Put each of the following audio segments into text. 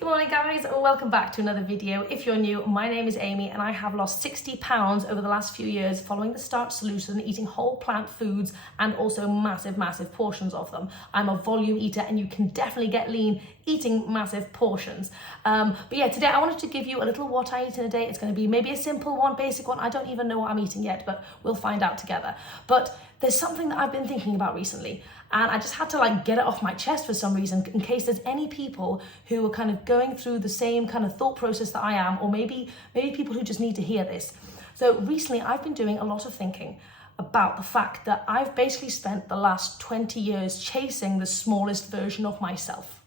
Good morning guys, welcome back to another video. If you're new, my name is Amy and I have lost 60 pounds over the last few years following the Starch Solution, eating whole plant foods and also massive portions of them. I'm a volume eater and you can definitely get lean eating massive portions. But yeah, today I wanted to give you a little what I eat in a day. It's going to be maybe a simple one, basic one. I don't even know what I'm eating yet, but we'll find out together. But there's something that I've been thinking about recently and I just had to get it off my chest for some reason, in case there's any people who are kind of going through the same kind of thought process that I am, or maybe people who just need to hear this. So recently I've been doing a lot of thinking about the fact that I've basically spent the last 20 years chasing the smallest version of myself,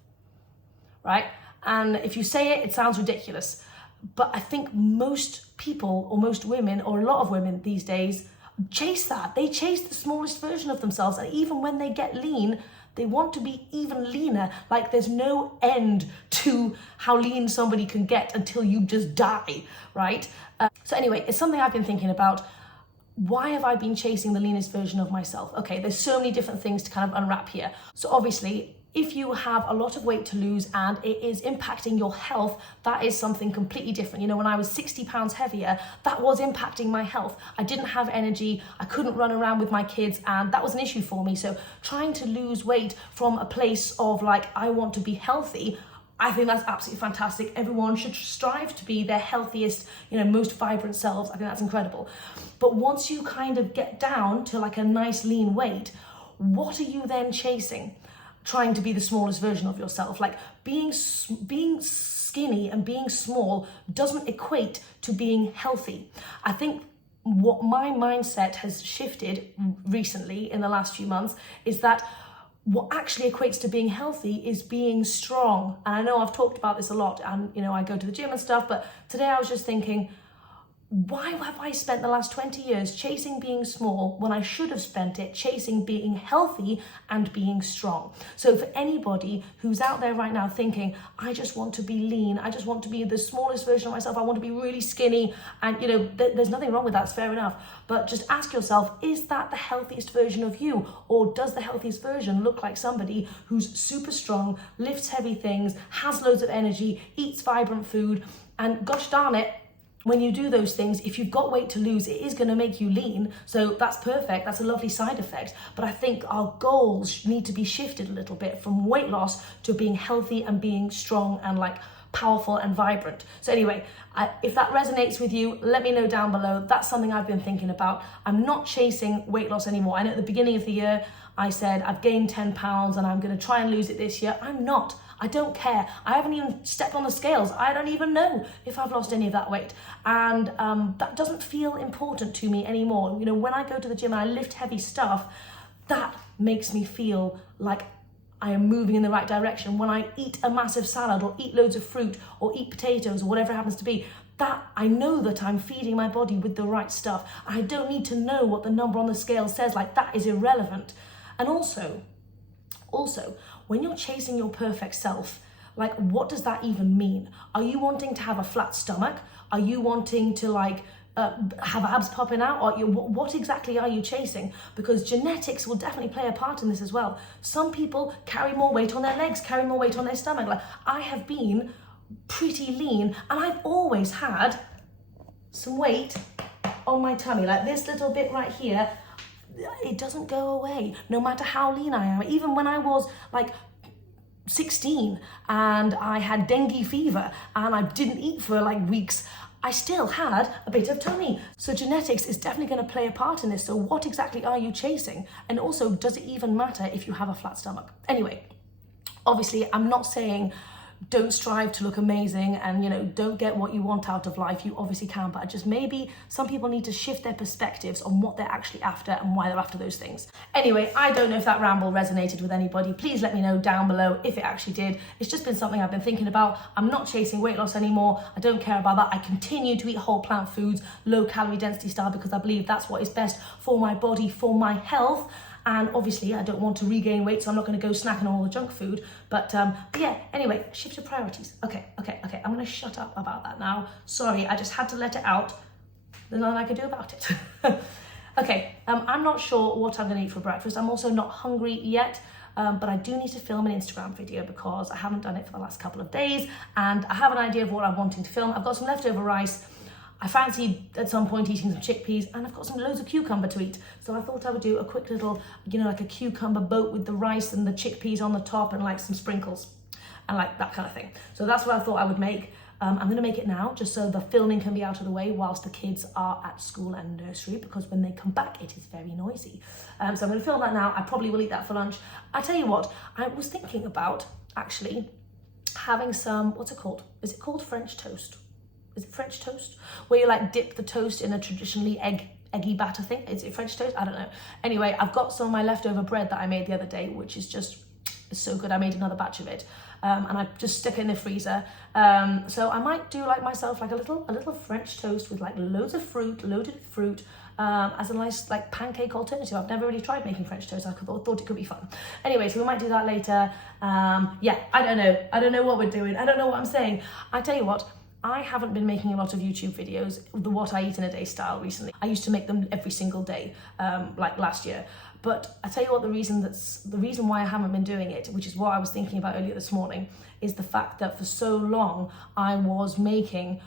right? And if you say it, it sounds ridiculous, but I think most people, or most women, or a lot of women these days, chase that. They chase the smallest version of themselves, and even when they get lean, they want to be even leaner. Like there's no end to how lean somebody can get until you just die, right? So anyway, it's something I've been thinking about. Why have I been chasing the leanest version of myself? Okay, there's so many different things to kind of unwrap here. So obviously, if you have a lot of weight to lose and it is impacting your health, that is something completely different. You know, when I was 60 pounds heavier, that was impacting my health. I didn't have energy, I couldn't run around with my kids, and that was an issue for me. So trying to lose weight from a place of I want to be healthy, I think that's absolutely fantastic. Everyone should strive to be their healthiest, most vibrant selves. I think that's incredible. But once you kind of get down to a nice lean weight, what are you then chasing? Trying to be the smallest version of yourself. Being skinny and being small doesn't equate to being healthy. I think what my mindset has shifted recently in the last few months is that what actually equates to being healthy is being strong. And I know I've talked about this a lot, and I go to the gym and stuff, but today I was just thinking, why have I spent the last 20 years chasing being small when I should have spent it chasing being healthy and being strong? So for anybody who's out there right now thinking, I just want to be lean, I just want to be the smallest version of myself, I want to be really skinny, and there's nothing wrong with that, it's fair enough. But just ask yourself, is that the healthiest version of you? Or does the healthiest version look like somebody who's super strong, lifts heavy things, has loads of energy, eats vibrant food, and gosh darn it, when you do those things, if you've got weight to lose, it is going to make you lean. So that's perfect. That's a lovely side effect. But I think our goals need to be shifted a little bit from weight loss to being healthy and being strong and powerful and vibrant. So anyway, if that resonates with you, let me know down below. That's something I've been thinking about. I'm not chasing weight loss anymore. I know at the beginning of the year, I said I've gained 10 pounds and I'm going to try and lose it this year. I'm not. I don't care. I haven't even stepped on the scales. I don't even know if I've lost any of that weight. And that doesn't feel important to me anymore. When I go to the gym and I lift heavy stuff, that makes me feel like I am moving in the right direction. When I eat a massive salad or eat loads of fruit or eat potatoes or whatever it happens to be, that I know that I'm feeding my body with the right stuff. I don't need to know what the number on the scale says. That is irrelevant. And also, when you're chasing your perfect self, what does that even mean? Are you wanting to have a flat stomach? Are you wanting to have abs popping out? Or what exactly are you chasing? Because genetics will definitely play a part in this as well. Some people carry more weight on their legs, carry more weight on their stomach. I have been pretty lean and I've always had some weight on my tummy, this little bit right here. It doesn't go away no matter how lean I am. Even when I was 16 and I had dengue fever and I didn't eat for weeks, I still had a bit of tummy. So genetics is definitely going to play a part in this. So what exactly are you chasing? And also, does it even matter if you have a flat stomach? Anyway, obviously I'm not saying don't strive to look amazing and don't get what you want out of life. You obviously can, but just maybe some people need to shift their perspectives on what they're actually after and why they're after those things. Anyway, I don't know if that ramble resonated with anybody. Please let me know down below if it actually did. It's just been something I've been thinking about. I'm not chasing weight loss anymore. I don't care about that. I continue to eat whole plant foods, low calorie density style, because I believe that's what is best for my body, for my health. And obviously I don't want to regain weight, so I'm not going to go snacking on all the junk food. But yeah, anyway, shift your priorities. Okay. I'm going to shut up about that now. Sorry, I just had to let it out. There's nothing I can do about it. Okay, I'm not sure what I'm going to eat for breakfast. I'm also not hungry yet. but I do need to film an Instagram video because I haven't done it for the last couple of days, and I have an idea of what I'm wanting to film. I've got some leftover rice. I fancied at some point eating some chickpeas, and I've got some loads of cucumber to eat. So I thought I would do a quick little, you know, like a cucumber boat with the rice and the chickpeas on the top and like some sprinkles and like that kind of thing. So that's what I thought I would make. I'm going to make it now just so the filming can be out of the way whilst the kids are at school and nursery, because when they come back it is very noisy. So I'm going to film that now. I probably will eat that for lunch. I tell you what, I was thinking about actually having some, what's it called? Is it called French toast? Is it French toast? Where you like dip the toast in a traditionally eggy batter thing. Is it French toast? I don't know. Anyway, I've got some of my leftover bread that I made the other day, which is just so good. I made another batch of it. And I just stick it in the freezer. So I might do like myself like a little French toast with like loads of fruit, loaded fruit, as a nice like pancake alternative. I've never really tried making French toast. I thought it could be fun. Anyway, so we might do that later. Yeah, I don't know what we're doing. I don't know what I'm saying. I tell you what, I haven't been making a lot of YouTube videos, the what I eat in a day style recently. I used to make them every single day, like last year. But I tell you what, the reason why I haven't been doing it, which is what I was thinking about earlier this morning, is the fact that for so long I was making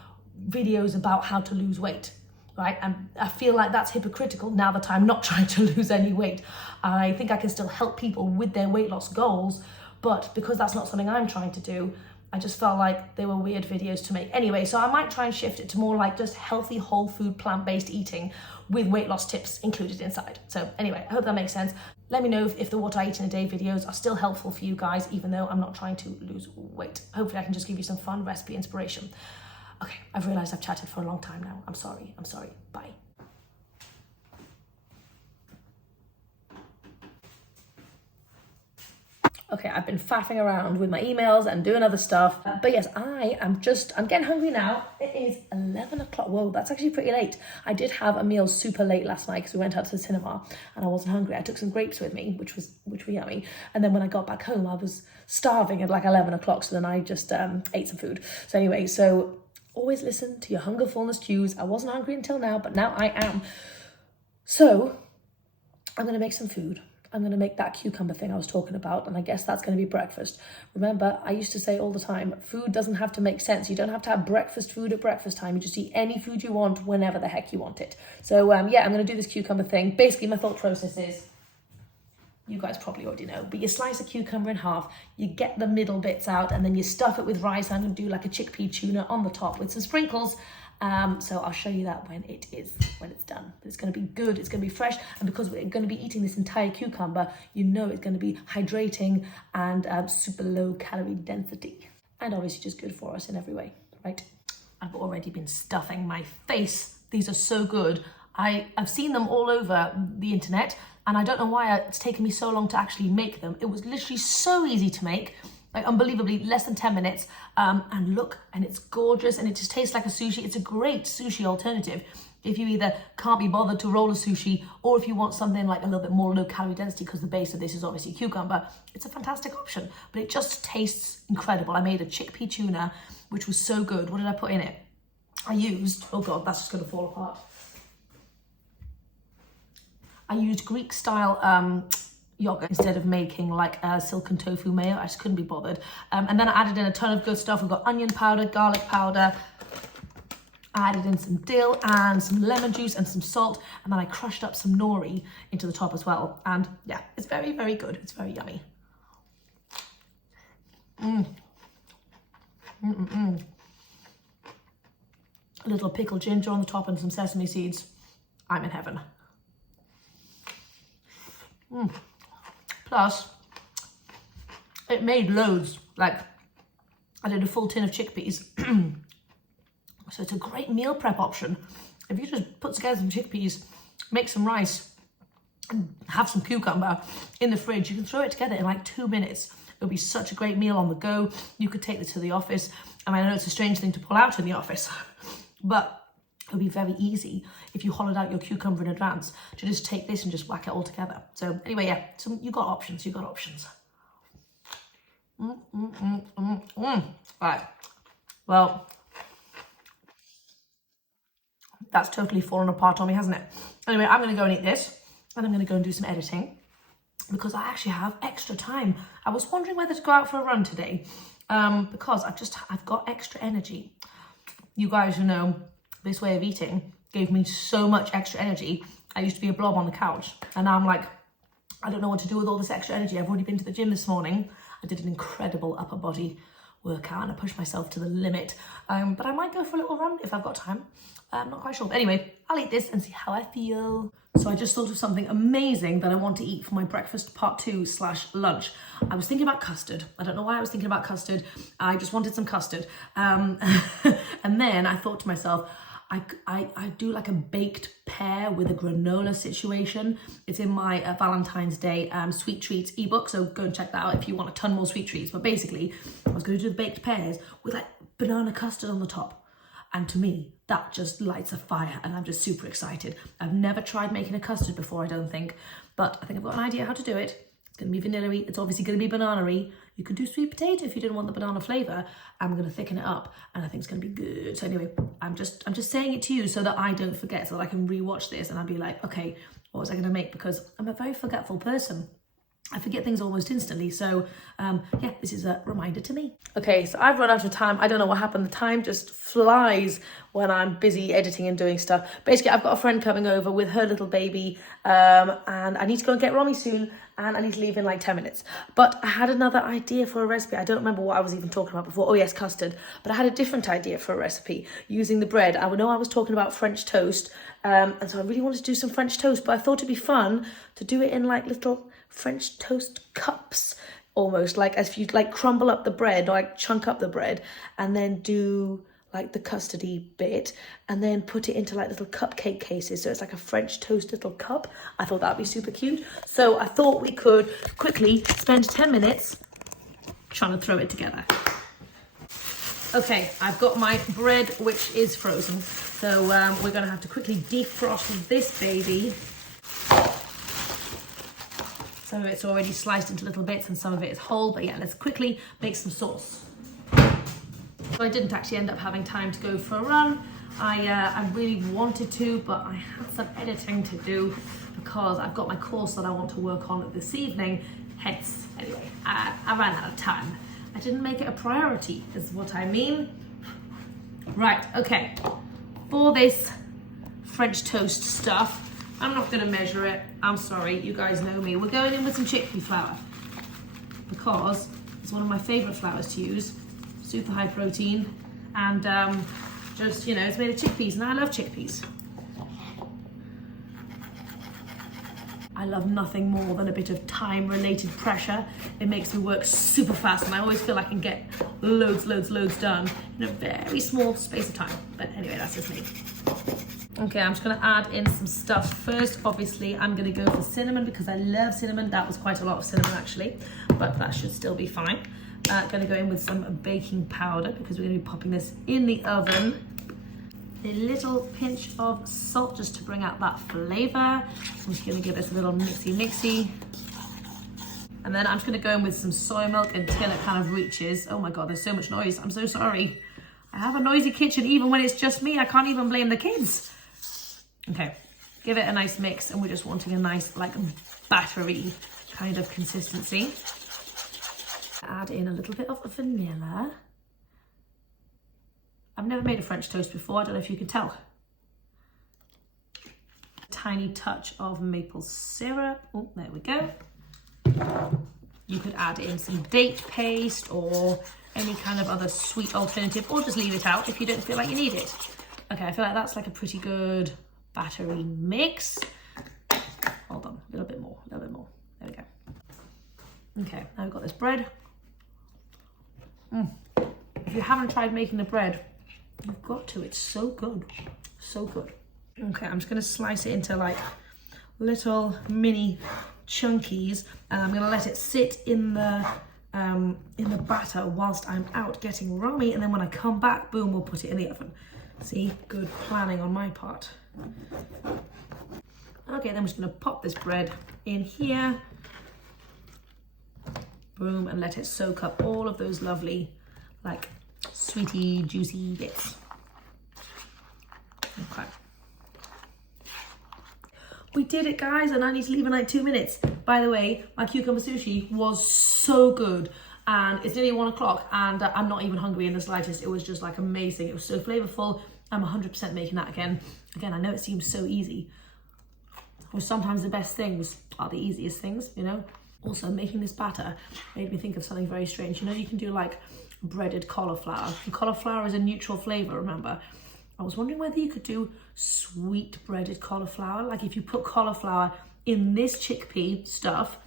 videos about how to lose weight, right? And I feel like that's hypocritical now that I'm not trying to lose any weight. I think I can still help people with their weight loss goals, but because that's not something I'm trying to do, I just felt like they were weird videos to make. Anyway, so I might try and shift it to more like just healthy, whole food, plant-based eating with weight loss tips included inside. So anyway, I hope that makes sense. Let me know if the what I eat in a day videos are still helpful for you guys, even though I'm not trying to lose weight. Hopefully I can just give you some fun recipe inspiration. Okay, I've realized I've chatted for a long time now. I'm sorry. Bye. Okay, I've been faffing around with my emails and doing other stuff. But yes, I'm getting hungry now. It is 11 o'clock. Whoa, that's actually pretty late. I did have a meal super late last night because we went out to the cinema and I wasn't hungry. I took some grapes with me, which were yummy. And then when I got back home, I was starving at like 11 o'clock. So then I just ate some food. So anyway, so always listen to your hunger fullness cues. I wasn't hungry until now, but now I am. So I'm going to make some food. I'm going to make that cucumber thing I was talking about, and I guess that's going to be breakfast. Remember, I used to say all the time, food doesn't have to make sense. You don't have to have breakfast food at breakfast time. You just eat any food you want whenever the heck you want it. So yeah, I'm going to do this cucumber thing. Basically, my thought process is, you guys probably already know, but you slice a cucumber in half, you get the middle bits out, and then you stuff it with rice. I'm going to do like a chickpea tuna on the top with some sprinkles. So I'll show you that when it's done. It's going to be good, it's going to be fresh, and because we're going to be eating this entire cucumber, you know it's going to be hydrating and super low calorie density, and obviously just good for us in every way, right? I've already been stuffing my face. These are so good. I've seen them all over the internet, and I don't know why it's taken me so long to actually make them. It was literally so easy to make. Like unbelievably, less than 10 minutes, and look, and it's gorgeous, and it just tastes like a sushi. It's a great sushi alternative if you either can't be bothered to roll a sushi, or if you want something like a little bit more low calorie density, because the base of this is obviously cucumber. It's a fantastic option, but it just tastes incredible. I made a chickpea tuna, which was so good. What did I put in it? I used, oh God, that's just gonna fall apart. I used Greek style yogurt instead of making like a silken tofu mayo. I just couldn't be bothered. And then I added in a ton of good stuff. We've got onion powder, garlic powder. I added in some dill and some lemon juice and some salt. And then I crushed up some nori into the top as well. And yeah, it's very, very good. It's very yummy. A little pickled ginger on the top and some sesame seeds. I'm in heaven. Plus, it made loads. Like, I did a full tin of chickpeas. So it's a great meal prep option. If you just put together some chickpeas, make some rice, and have some cucumber in the fridge, you can throw it together in like 2 minutes. It'll be such a great meal on the go. You could take this to the office. I mean, I know it's a strange thing to pull out in the office, but it'll be very easy if you hollowed out your cucumber in advance to just take this and just whack it all together. So anyway, yeah, so you got options, Right, well, that's totally fallen apart on me, hasn't it? Anyway, I'm gonna go and eat this, and I'm gonna go and do some editing. because I actually have extra time. I was wondering whether to go out for a run today because I've got extra energy. You guys who know this way of eating gave me so much extra energy. I used to be a blob on the couch and now I'm like, I don't know what to do with all this extra energy. I've already been to the gym this morning. I did an incredible upper body workout and I pushed myself to the limit. But I might go for a little run if I've got time. I'm not quite sure. But anyway, I'll eat this and see how I feel. So I just thought of something amazing that I want to eat for my breakfast part 2/lunch. I was thinking about custard. I don't know why I was thinking about custard. I just wanted some custard. And then I thought to myself, I do like a baked pear with a granola situation. It's in my Valentine's Day sweet treats ebook, so go and check that out if you want a ton more sweet treats. But basically, I was going to do the baked pears with like banana custard on the top. And to me, that just lights a fire and I'm just super excited. I've never tried making a custard before, I don't think, but I think I've got an idea how to do it. It's going to be vanilla-y. It's obviously going to be banana-y. You could do sweet potato if you didn't want the banana flavour. I'm going to thicken it up and I think it's going to be good. So anyway, I'm just saying it to you so that I don't forget, so that I can rewatch this and I'll be like, okay, what was I going to make? Because I'm a very forgetful person. I forget things almost instantly. So yeah, this is a reminder to me. Okay, so I've run out of time. I don't know what happened. The time just flies when I'm busy editing and doing stuff. Basically, I've got a friend coming over with her little baby and I need to go and get Romy soon and I need to leave in like 10 minutes. But I had another idea for a recipe. I don't remember what I was even talking about before. Oh yes, custard. But I had a different idea for a recipe using the bread. I know I was talking about French toast and so I really wanted to do some French toast, but I thought it'd be fun to do it in like little French toast cups, almost like as if you like crumble up the bread or like chunk up the bread and then do like the custardy bit and then put it into like little cupcake cases, so it's like a French toast little cup. I thought that'd be super cute, so I thought we could quickly spend 10 minutes trying to throw it together. Okay, I've got my bread which is frozen, so we're gonna have to quickly defrost this baby. Some of it's already sliced into little bits and some of it is whole, but yeah, let's quickly make some sauce. So I didn't actually end up having time to go for a run. I really wanted to, but I had some editing to do because I've got my course that I want to work on this evening. Hence, anyway, I ran out of time. I didn't make it a priority, is what I mean. Right, okay. For this French toast stuff, I'm not going to measure it. I'm sorry, you guys know me. We're going in with some chickpea flour because it's one of my favourite flours to use. Super high protein and just, you know, it's made of chickpeas and I love chickpeas. I love nothing more than a bit of time-related pressure. It makes me work super fast and I always feel I can get loads done in a very small space of time. But anyway, that's just me. Okay, I'm just gonna add in some stuff. First, obviously, I'm gonna go for cinnamon because I love cinnamon. That was quite a lot of cinnamon actually, but that should still be fine. Gonna go in with some baking powder because we're gonna be popping this in the oven. A little pinch of salt just to bring out that flavor. I'm just gonna give this a little mixy. And then I'm just gonna go in with some soy milk until it kind of reaches. Oh my God, there's so much noise. I'm so sorry. I have a noisy kitchen even when it's just me. I can't even blame the kids. Okay, give it a nice mix and we're just wanting a nice like battery kind of consistency. Add in a little bit of vanilla. I've never made a French toast before, I don't know if you can tell. A tiny touch of maple syrup. Oh, there we go. You could add in some date paste or any kind of other sweet alternative, or just leave it out if you don't feel like you need it. Okay, I feel like that's like a pretty good battery mix. Hold on, a little bit more. There we go. Okay, now we've got this bread. If you haven't tried making the bread, you've got to. It's so good, so good. Okay, I'm just gonna slice it into like little mini chunkies, and I'm gonna let it sit in the batter whilst I'm out getting Romy, and then when I come back, boom, we'll put it in the oven. See, good planning on my part. Okay, then I'm just gonna pop this bread in here. Boom, and let it soak up all of those lovely, like, sweety, juicy bits. Okay. We did it, guys, and I need to leave in like 2 minutes. By the way, my cucumber sushi was so good. And it's nearly 1 o'clock and I'm not even hungry in the slightest. It was just like amazing. It was so flavorful. I'm 100% making that again. Again, I know it seems so easy. Well, sometimes the best things are the easiest things, you know? Also, making this batter made me think of something very strange. You know, you can do like breaded cauliflower. And cauliflower is a neutral flavor, remember? I was wondering whether you could do sweet breaded cauliflower. Like if you put cauliflower in this chickpea stuff,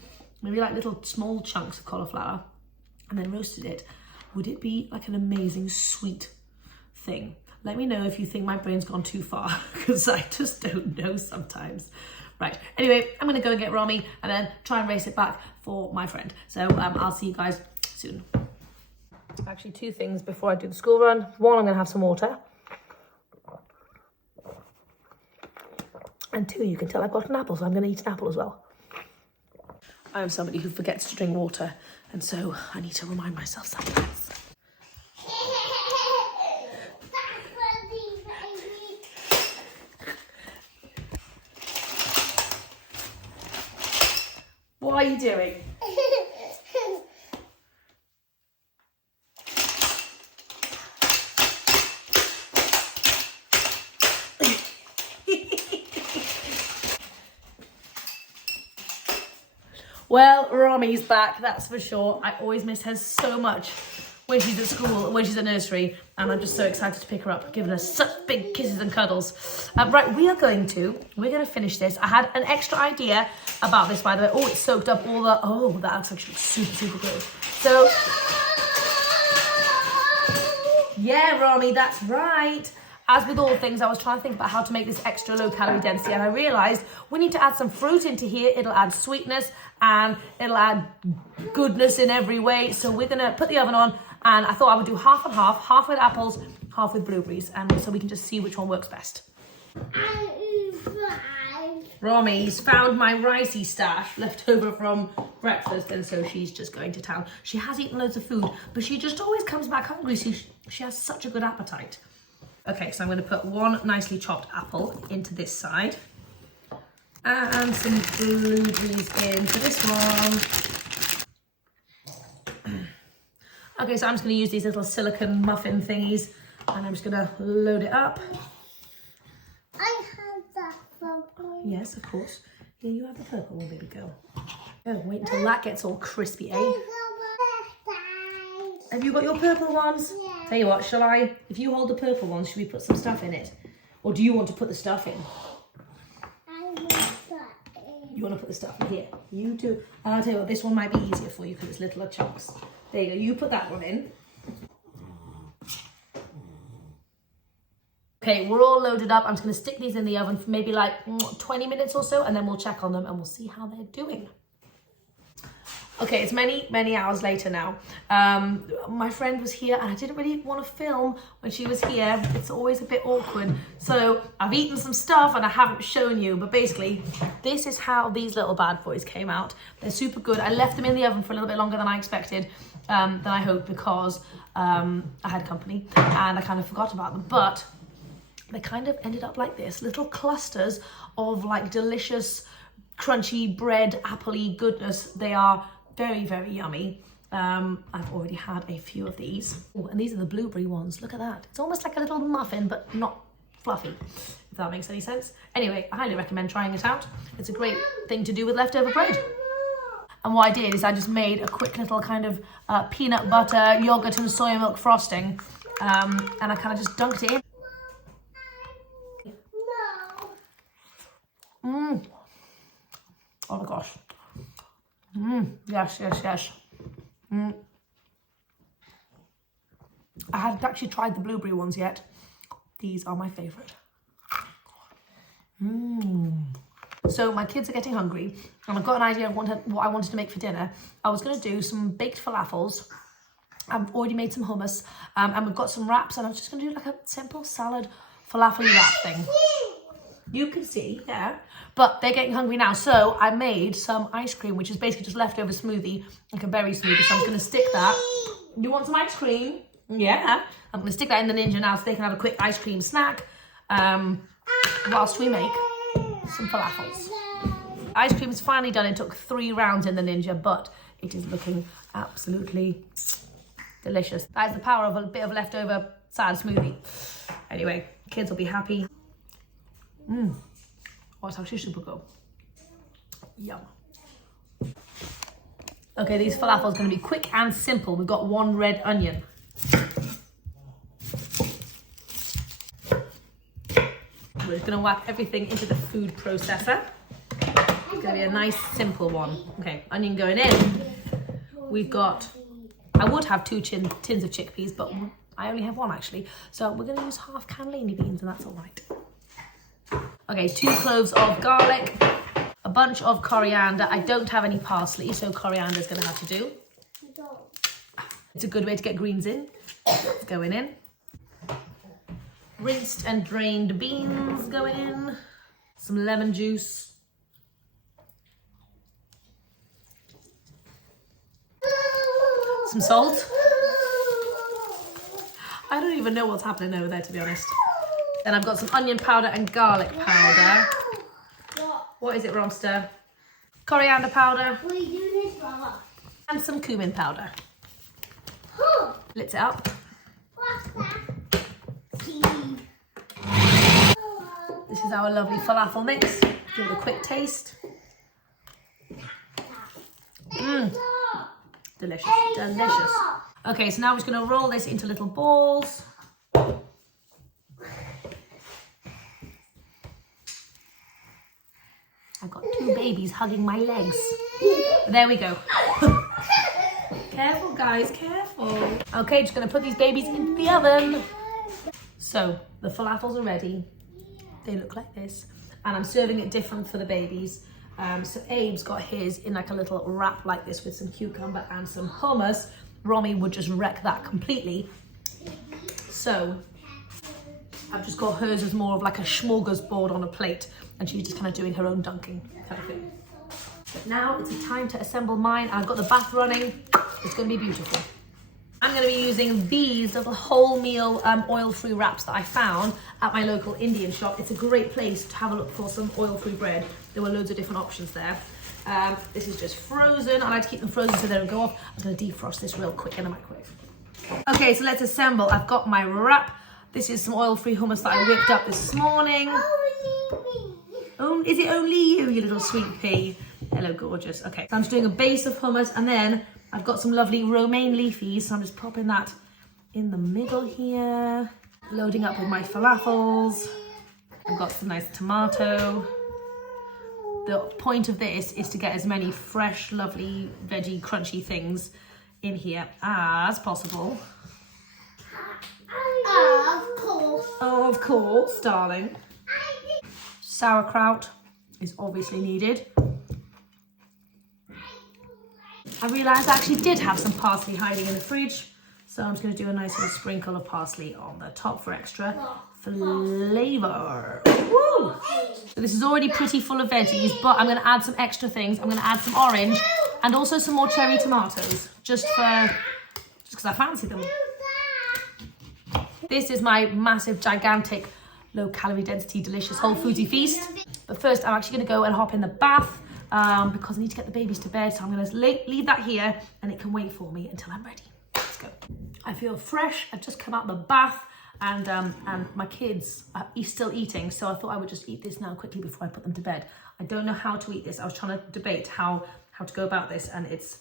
maybe like little small chunks of cauliflower, and then roasted it, would it be like an amazing sweet thing? Let me know if you think my brain's gone too far, because I just don't know sometimes. Right, anyway, I'm gonna go and get Rami and then try and race it back for my friend. So I'll see you guys soon. Actually, 2 things before I do the school run. 1, I'm gonna have some water. And 2, you can tell I've got an apple, so I'm gonna eat an apple as well. I am somebody who forgets to drink water, and so I need to remind myself sometimes. What are you doing? Well, Rami's back, that's for sure. I always miss her so much when she's at school, when she's at nursery, and I'm just so excited to pick her up, giving her such big kisses and cuddles. Right, we're going to finish this. I had an extra idea about this, by the way. Oh, it's soaked up all the, oh, that actually looks super, super good. So, yeah, Rami, that's right. As with all things, I was trying to think about how to make this extra low calorie density, and I realized we need to add some fruit into here. It'll add sweetness and it'll add goodness in every way. So we're gonna put the oven on, and I thought I would do half and half with apples, half with blueberries, and so we can just see which one works best. Rami's found my ricey stash left over from breakfast, and so she's just going to town. She has eaten loads of food, but she just always comes back hungry. She has such a good appetite. Okay, so I'm going to put 1 nicely chopped apple into this side and some blueberries into this one. Okay, so I'm just going to use these little silicone muffin thingies, and I'm just going to load it up. I have that purple. Yes, of course. Here, you have the purple one, baby girl. Oh, wait until that gets all crispy, eh? Have you got your purple ones? Yeah. Tell you what, shall I, if you hold the purple ones, should we put some stuff in it? Or do you want to put the stuff in? I want that in. You want to put the stuff in here? You do. And I'll tell you what, this one might be easier for you because it's littler chunks. There you go, you put that one in. Okay, we're all loaded up. I'm just going to stick these in the oven for maybe like 20 minutes or so, and then we'll check on them and we'll see how they're doing. Okay, it's many hours later now. My friend was here and I didn't really want to film when she was here. It's always a bit awkward. So I've eaten some stuff and I haven't shown you, but basically this is how these little bad boys came out. They're super good. I left them in the oven for a little bit longer than I expected, than I hoped, because I had company and I kind of forgot about them. But they kind of ended up like this, little clusters of like delicious, crunchy bread, appley goodness. They are very, very yummy. I've already had a few of these. Ooh, and these are the blueberry ones. Look at that. It's almost like a little muffin, but not fluffy, if that makes any sense. Anyway, I highly recommend trying it out. It's a great thing to do with leftover bread. And what I did is I just made a quick little kind of peanut butter, yogurt and soy milk frosting. And I kind of just dunked it in. Mmm. Oh my gosh. Yes. I hadn't actually tried the blueberry ones yet. These are my favourite. So my kids are getting hungry, and I've got an idea of what I wanted to make for dinner. I was going to do some baked falafels. I've already made some hummus, and we've got some wraps, and I'm just going to do like a simple salad falafel wrap thing. You can see, yeah. But they're getting hungry now. So I made some ice cream, which is basically just leftover smoothie, like a berry smoothie. So I'm just going to stick that. You want some ice cream? Yeah. I'm going to stick that in the Ninja now so they can have a quick ice cream snack whilst we make some falafels. Ice cream's finally done. It took 3 rounds in the Ninja, but it is looking absolutely delicious. That is the power of a bit of leftover salad smoothie. Anyway, kids will be happy. Oh, it's actually super good. Yum. Okay, these falafels are going to be quick and simple. We've got 1 red onion. We're just going to whack everything into the food processor. It's going to be a nice, simple one. Okay, onion going in. We've got, I would have 2 tins of chickpeas, but I only have 1 actually. So we're going to use half cannellini beans, and that's all right. Okay, 2 cloves of garlic, a bunch of coriander. I don't have any parsley, so coriander is going to have to do. It's a good way to get greens in. It's going in. Rinsed and drained beans going in. Some lemon juice. Some salt. I don't even know what's happening over there, to be honest. Then I've got some onion powder and garlic powder. What is it, Romster? Coriander powder. Will you do this, Mama? And some cumin powder. Lit it up. What's that? This is our lovely falafel mix. Give it a quick taste. Delicious, delicious. Okay, so now we're just going to roll this into little balls. I've got 2 babies hugging my legs. There we go. Careful, guys, careful. Okay, just going to put these babies into the oven. So, the falafels are ready. They look like this. And I'm serving it different for the babies. So Abe's got his in like a little wrap like this with some cucumber and some hummus. Romy would just wreck that completely. So I've just got hers as more of like a smorgasbord on a plate, and she's just kind of doing her own dunking kind of thing. But now it's time to assemble mine. I've got the bath running. It's going to be beautiful. I'm going to be using these little wholemeal oil-free wraps that I found at my local Indian shop. It's a great place to have a look for some oil-free bread. There were loads of different options there. This is just frozen. I like to keep them frozen so they don't go off. I'm going to defrost this real quick in the microwave. Okay, so let's assemble. I've got my wrap. This is some oil-free hummus that I whipped up this morning. Oh, is it only you, you little sweet pea? Hello, gorgeous. Okay, so I'm just doing a base of hummus, and then I've got some lovely romaine leafies, so I'm just popping that in the middle here. Loading up with my falafels. I've got some nice tomato. The point of this is to get as many fresh, lovely, veggie, crunchy things in here as possible. Of course. Oh, of course, darling. Sauerkraut is obviously needed. I realised I actually did have some parsley hiding in the fridge, so I'm just going to do a nice little sprinkle of parsley on the top for extra flavour. Woo! So this is already pretty full of veggies, but I'm going to add some extra things. I'm going to add some orange and also some more cherry tomatoes, just because I fancy them. This is my massive, gigantic, low-calorie density, delicious whole foodie feast. But first, I'm actually going to go and hop in the bath. Because I need to get the babies to bed, so I'm going to leave that here and it can wait for me until I'm ready. Let's go. I feel fresh. I've just come out of the bath, and my kids are still eating, so I thought I would just eat this now quickly before I put them to bed. I don't know how to eat this. I was trying to debate how to go about this, and it's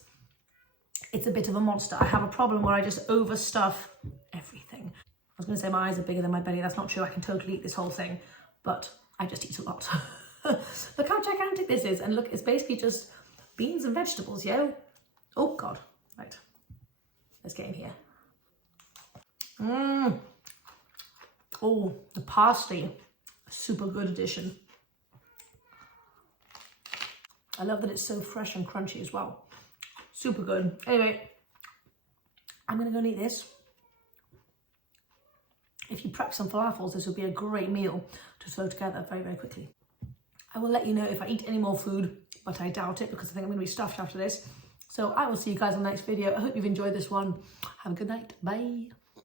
a bit of a monster. I have a problem where I just overstuff everything. I was going to say my eyes are bigger than my belly. That's not true. I can totally eat this whole thing, but I just eat a lot. Look how gigantic this is, and look, it's basically just beans and vegetables, yo. Oh God, right, let's get in here. Oh, the parsley, super good addition. I love that it's so fresh and crunchy as well. Super good. Anyway, I'm gonna go and eat this. If you prep some falafels, this would be a great meal to throw together very, very quickly. I will let you know if I eat any more food, but I doubt it because I think I'm going to be stuffed after this. So I will see you guys on the next video. I hope you've enjoyed this one. Have a good night. Bye.